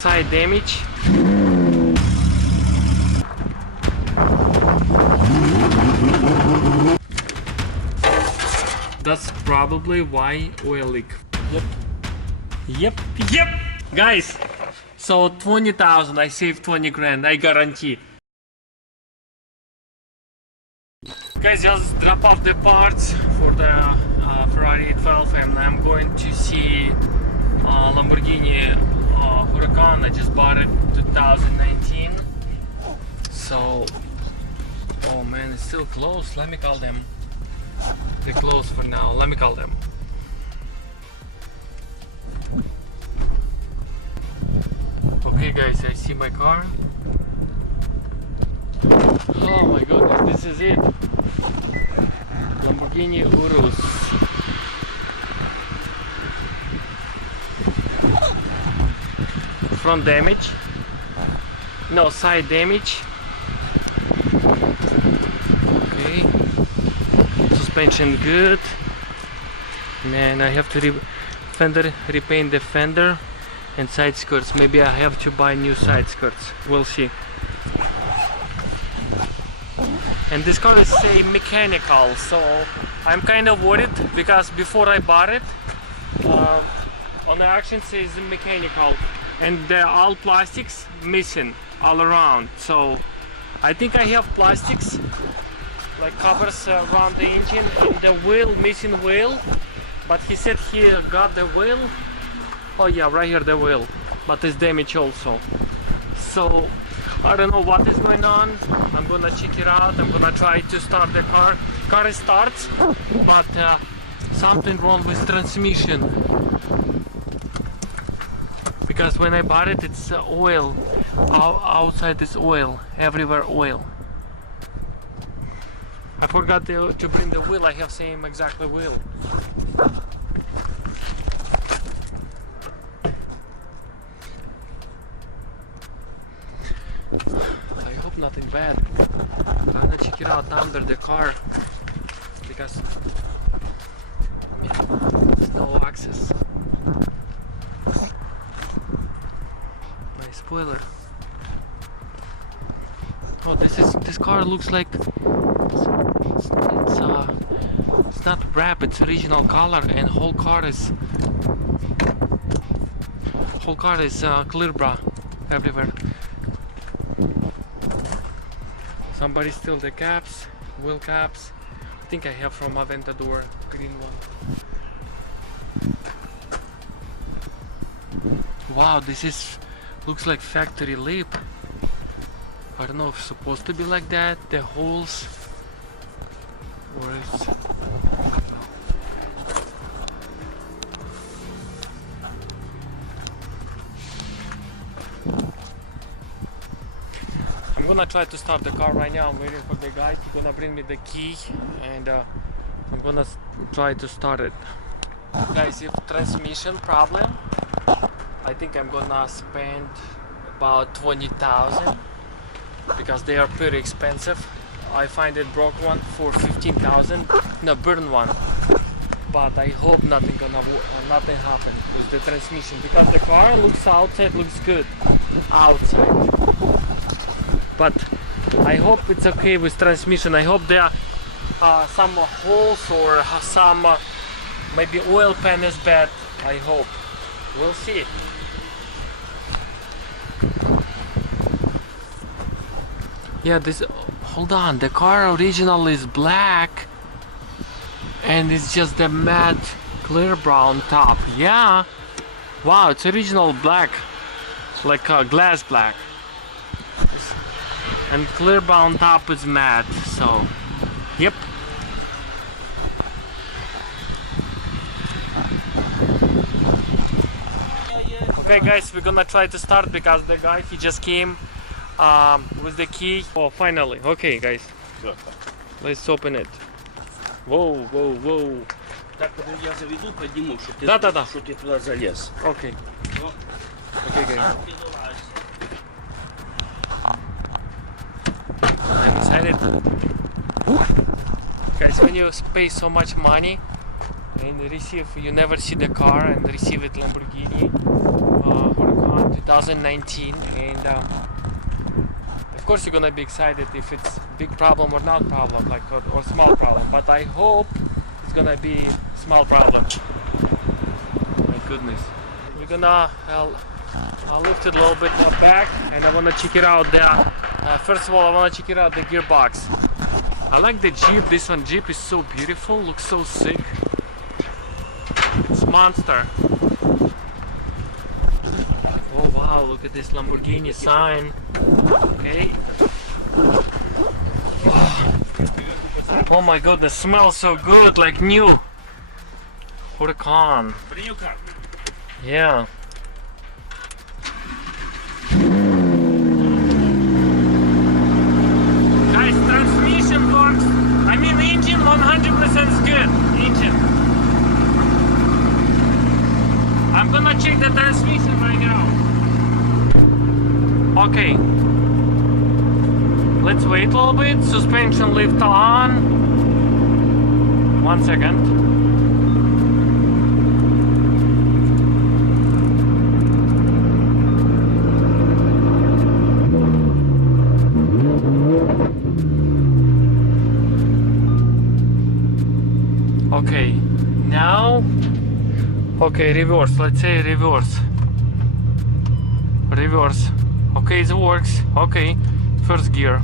Side damage. That's probably why oil leak. Yep. Guys, so 20,000. I saved 20 grand. I guarantee. Guys, just drop off the parts for the Ferrari 12, and I'm going to see Lamborghini Huracan. I just bought it 2019. So, oh man, it's still closed. Let me call them. They're closed for now. Let me call them. Okay guys, I see my car. Oh my goodness, this is it. Lamborghini Urus. Front damage. No, side damage. Okay. Suspension good. Man, I have to repaint the fender and side skirts. Maybe I have to buy new side skirts. We'll see. And this car is say mechanical, so I'm kind of worried because before I bought it, on the action says mechanical, and they're all plastics missing all around. So I think I have plastics like covers around the engine and the wheel, missing wheel. But he said he got the wheel. Oh yeah, right here the wheel, but it's damaged also. So I don't know what is going on. I'm gonna check it out. I'm gonna try to start the car. Car starts, but something wrong with transmission. Because when I bought it, it's oil. Outside is oil, everywhere oil. I forgot to bring the wheel. I have same exactly wheel. I hope nothing bad. I'm gonna check it out under the car because there's no access. My spoiler. Oh, this car looks like it's not wrap. It's original color, and whole car is clear bra everywhere. Somebody steal the caps, wheel caps. I think I have from Aventador, green one. Wow, this is looks like factory lip. I don't know if it's supposed to be like that. The holes, or it's. I'm gonna try to start the car right now. I'm waiting for the guy. He's gonna bring me the key, and I'm gonna try to start it. Guys, if transmission problem, I think I'm gonna spend about 20,000 because they are pretty expensive. I find it broke one for 15,000. No, burn one. But I hope nothing happen with the transmission because the car looks outside looks good outside. But I hope it's okay with transmission. I hope there are some holes or some maybe oil pan is bad. I hope. We'll see. Yeah, this. Hold on. The car original is black, and it's just the matte clear brown top. Yeah. Wow, it's original black. It's like glass black. And clear brown top is matte, so yep. Okay guys, we're gonna try to start because the guy he just came with the key. Oh, finally. Okay guys, let's open it. Whoa. Так, я заведу, подниму, чтобы ты, Да. чтоб ты туда залез. Okay. Okay guys. I'm excited. Guys, when you pay so much money and receive, you never see the car and receive it Lamborghini Huracan, 2019, and of course you're gonna be excited if it's big problem or not problem, like or small problem. But I hope it's gonna be small problem. My goodness. We're gonna I'll lift it a little bit back, and I wanna check it out. First of all, I wanna check it out the gearbox. I like the Jeep. This one Jeep is so beautiful. Looks so sick. It's monster. Oh wow, look at this Lamborghini sign. Okay. Oh my goodness, smells so good, like new. Huracan. Yeah. Guys, transmission works. I mean, engine 100% is good. Engine. I'm gonna check the transmission right now. Okay. Let's wait a little bit. Suspension lift on. 1 second. Okay, now, okay, reverse, let's say reverse. Reverse. Okay, it works. Okay, first gear.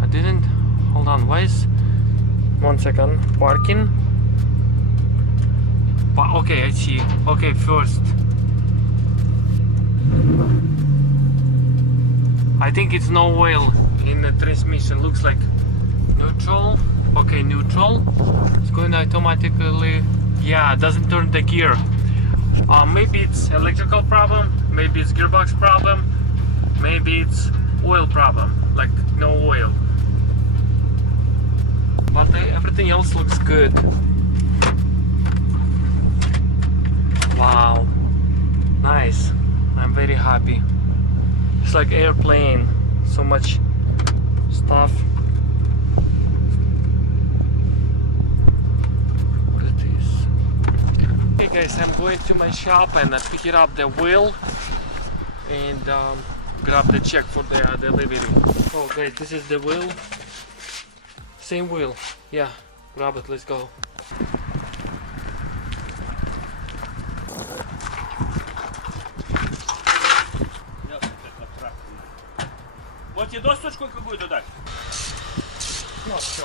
I didn't, hold on, why is, 1 second, parking. Okay, I see. Okay, first. I think it's no oil in the transmission, looks like neutral. Okay, neutral. It's going automatically. Yeah, doesn't turn the gear. Maybe it's electrical problem. Maybe it's gearbox problem. Maybe it's oil problem. Like no oil. But everything else looks good. Wow, nice. I'm very happy. It's like airplane. So much stuff. Okay guys, I'm going to my shop and pick it up the wheel and grab the check for the delivery. Oh guys, this is the wheel. Same wheel. Yeah, grab it, let's go. Вот тебе досточку какую-то дать? Ну, все.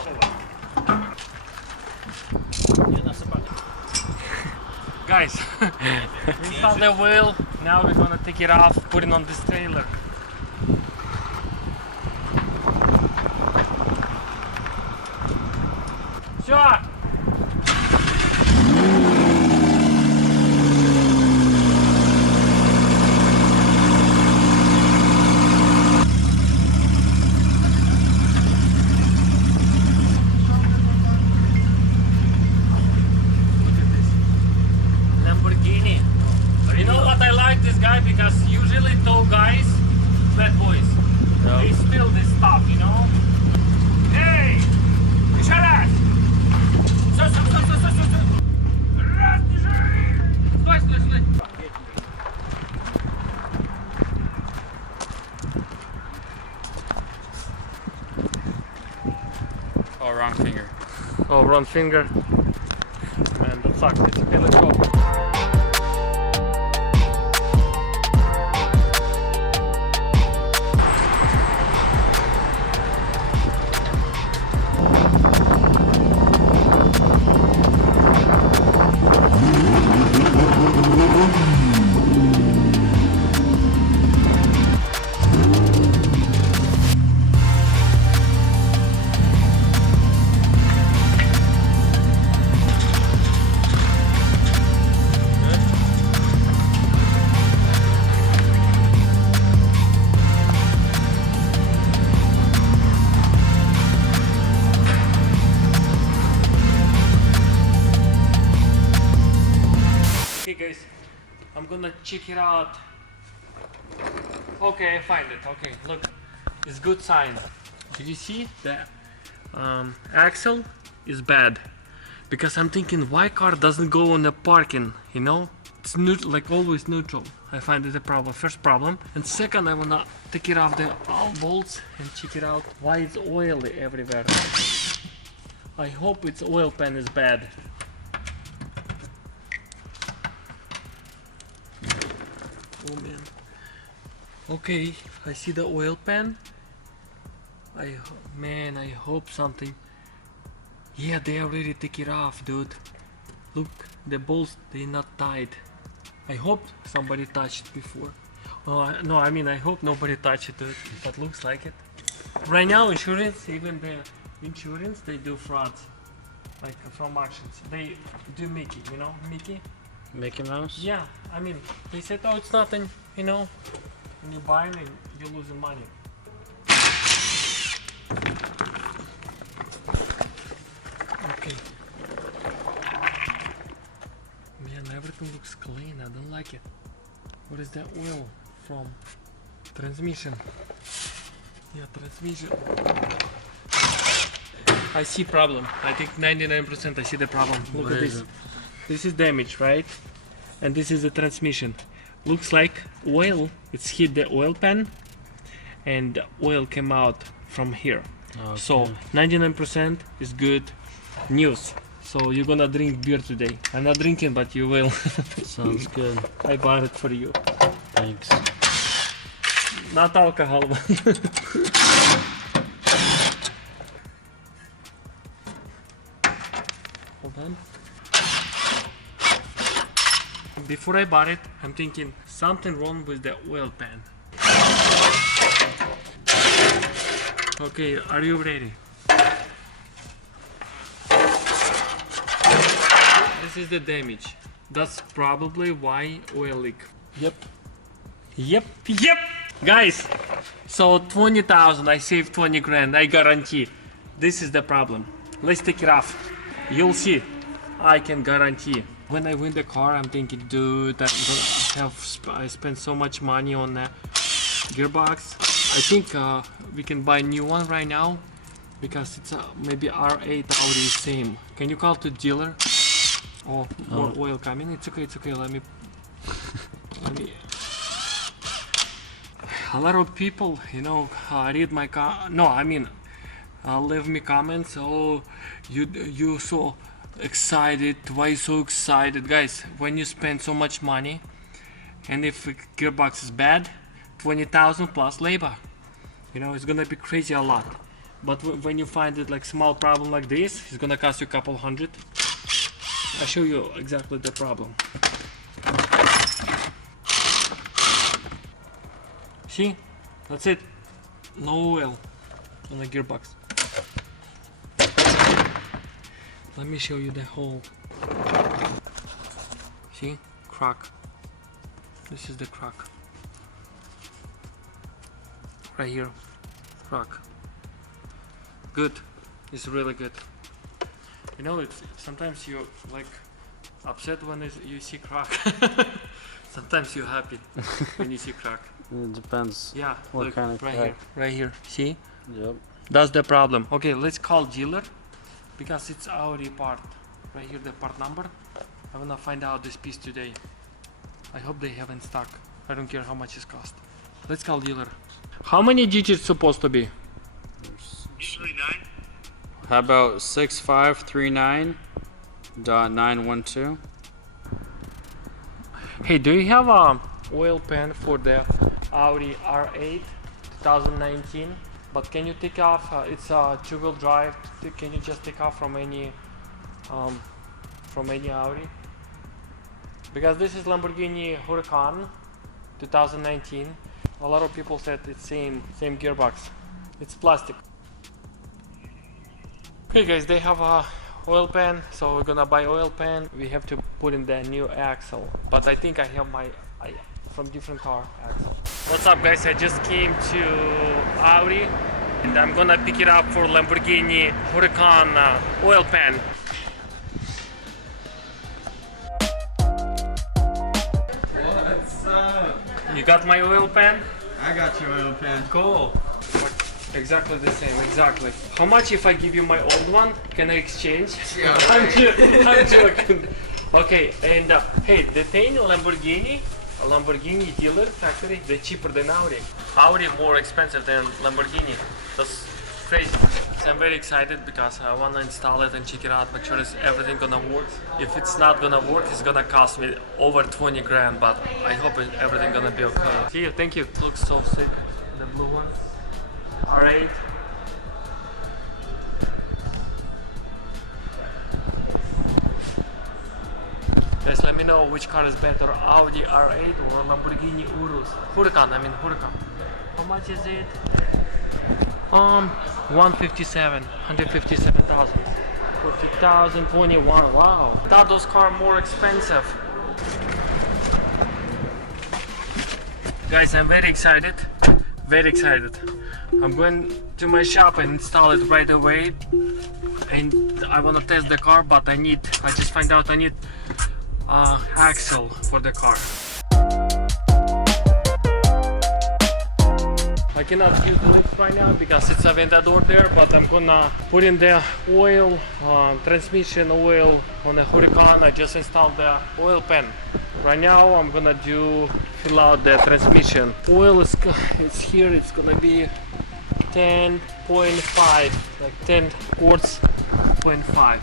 Guys, we installed the wheel. Now we're gonna take it off, put it on this trailer. Sure. Lamborghini. You know what I like this guy, because usually tall guys, bad boys, they steal this stuff, you know. Hey, еще раз. Стой, стой, стой, стой, стой, стой. Раз, держи. Стой, стой, стой. Oh, wrong finger. Oh, wrong finger. Man, that sucks. It's okay, let's go. Okay guys, I'm gonna check it out. Okay, I find it. Okay, look, it's good sign. Did you see that axle is bad? Because I'm thinking, why car doesn't go on the parking, you know? it's like always neutral. I find it a problem. First problem. And second, I wanna take it off the bolts and check it out why it's oily everywhere. I hope its oil pan is bad. Oh man. Okay, I see the oil pan. Man, I hope something. Yeah, they already take it off, dude. Look, the bolts, they not tied. I hope somebody touched before. No, I mean, I hope nobody touched it, dude. That looks like it. Right now, insurance, even the insurance, they do frauds. Like from auctions. They do Mickey, you know, Mickey? Mickey Mouse? Yeah, I mean, they said, oh, it's nothing, you know. When you buy it, you're losing money. Okay. Man, everything looks clean. I don't like it. What is that oil from? Transmission. Yeah, transmission. I see problem. I think 99% I see the problem. Look at this. This is damage, right? And this is the transmission. Looks like oil. It's hit the oil pan, and the oil came out from here. Okay. So 99% is good news. So you're gonna drink beer today. I'm not drinking, but you will. Sounds good. I bought it for you. Thanks. Not alcohol. Hold on. Before I bought it, I'm thinking something wrong with the oil pan. Okay, are you ready? This is the damage. That's probably why oil leak. Yep. Guys, so 20,000, I saved 20 grand, I guarantee. This is the problem. Let's take it off. You'll see. I can guarantee. When I win the car, I'm thinking, dude, I spent so much money on the gearbox. I think we can buy a new one right now because it's maybe R8 Audi same. Can you call to dealer? Oh, more oil coming. It's okay. Let me. A lot of people, you know, read my leave me comments. Oh, you so excited, why so excited? Guys, when you spend so much money and if the gearbox is bad, 20,000 plus labor, you know, it's gonna be crazy a lot. But when you find it like small problem like this, it's gonna cost you a couple hundred. I'll show you exactly the problem. See, that's it. No oil on the gearbox. Let me show you the hole. See? Crack. This is the crack. Right here. Crack. Good. It's really good. You know, it's sometimes you're like upset when you see crack. Sometimes you're happy when you see crack. It depends. Yeah, what look, kind of crack. right here. See? Yep. That's the problem. Okay, let's call dealer because it's Audi part. Right here, the part number. I wanna find out this piece today. I hope they have in stock. I don't care how much it costs. Let's call dealer. How many digits supposed to be? Usually 9. How about 6539.912? Hey, do you have a oil pan for the Audi R8 2019? But can you take off? It's a two-wheel drive. Can you just take off from any Audi? Because this is Lamborghini Huracan 2019. A lot of people said it's same gearbox. It's plastic. Okay, guys, they have a oil pan, so we're gonna buy oil pan. We have to put in the new axle, but I think I have my from different car axle. What's up, guys? I just came to Audi and I'm gonna pick it up for Lamborghini Huracan oil pan. What's up? You got my oil pan? I got your oil pan. Cool. Exactly the same, exactly. How much if I give you my old one? Can I exchange? Yeah, I'm joking. Okay, and hey, the thing Lamborghini, a Lamborghini dealer factory, they're cheaper than Audi. Audi more expensive than Lamborghini. That's crazy. So I'm very excited because I wanna install it and check it out, make sure everything gonna work. If it's not gonna work, it's gonna cost me over 20 grand, but I hope everything gonna be okay. See you, thank you. Looks so sick, the blue one. R8. Guys, let me know which car is better, Audi R8 or Lamborghini Urus. Huracan. How much is it? 157,000. 40,021. Wow. I thought those cars more expensive. Guys, I'm very excited. Very excited. I'm going to my shop and install it right away. And I want to test the car, but I just find out I need axle for the car. I cannot use the lift right now because it's a Aventador there, but I'm gonna put in the oil, transmission oil on the Huracan. I just installed the oil pan. Right now I'm gonna fill out the transmission. Oil is here, it's gonna be 10.5, like 10 quarts, 0.5.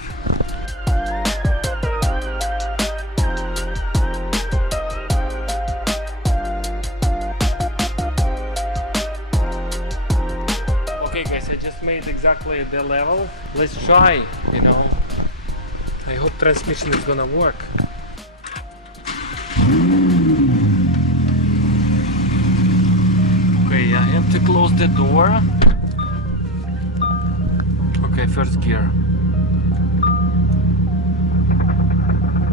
Okay guys, I just made exactly the level. Let's try, you know. I hope transmission is gonna work. Okay, I have to close the door. Okay, first gear.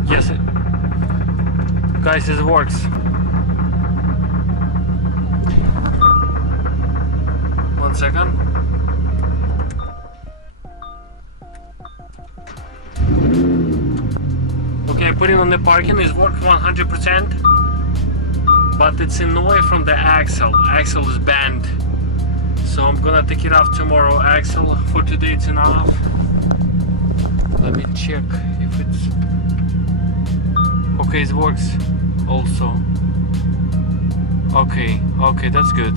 Yes, guys, it works. One second. Okay, putting on the parking is work 100%, but it's a noise from the axle. Axle is bent, so I'm gonna take it off tomorrow. Axle for today it's enough. Let me check if it's okay. It works also. Okay, that's good.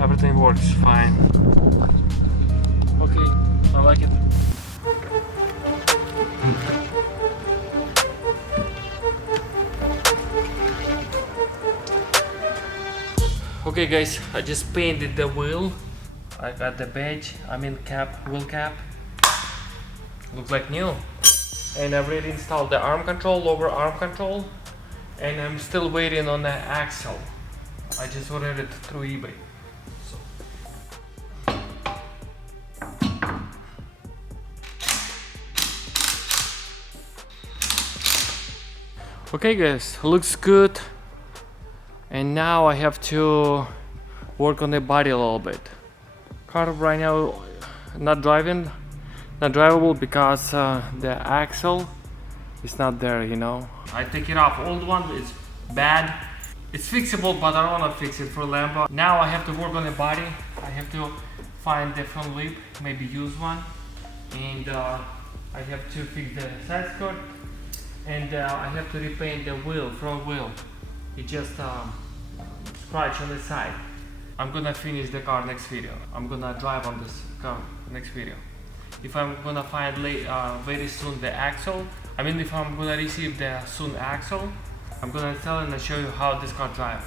Everything works fine. Okay, I like it. Okay guys, I just painted the wheel. I got the badge, wheel cap. Look like new. And I've already installed the arm control, lower arm control. And I'm still waiting on the axle. I just ordered it through eBay. Okay guys, looks good. And now I have to work on the body a little bit. Car right now not drivable because the axle is not there, you know. I take it off. Old one is bad. It's fixable, but I don't want to fix it for Lambo. Now I have to work on the body. I have to find the front lip, maybe use one, and I have to fix the side skirt, and I have to repaint the wheel, front wheel. It just scratch on the side. I'm gonna finish the car next video. I'm gonna drive on this car next video. If I'm gonna find very soon the axle, if I'm gonna receive the soon axle, I'm gonna tell and show you how this car drives.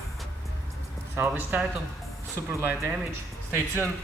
Salvage title, super light damage. Stay tuned.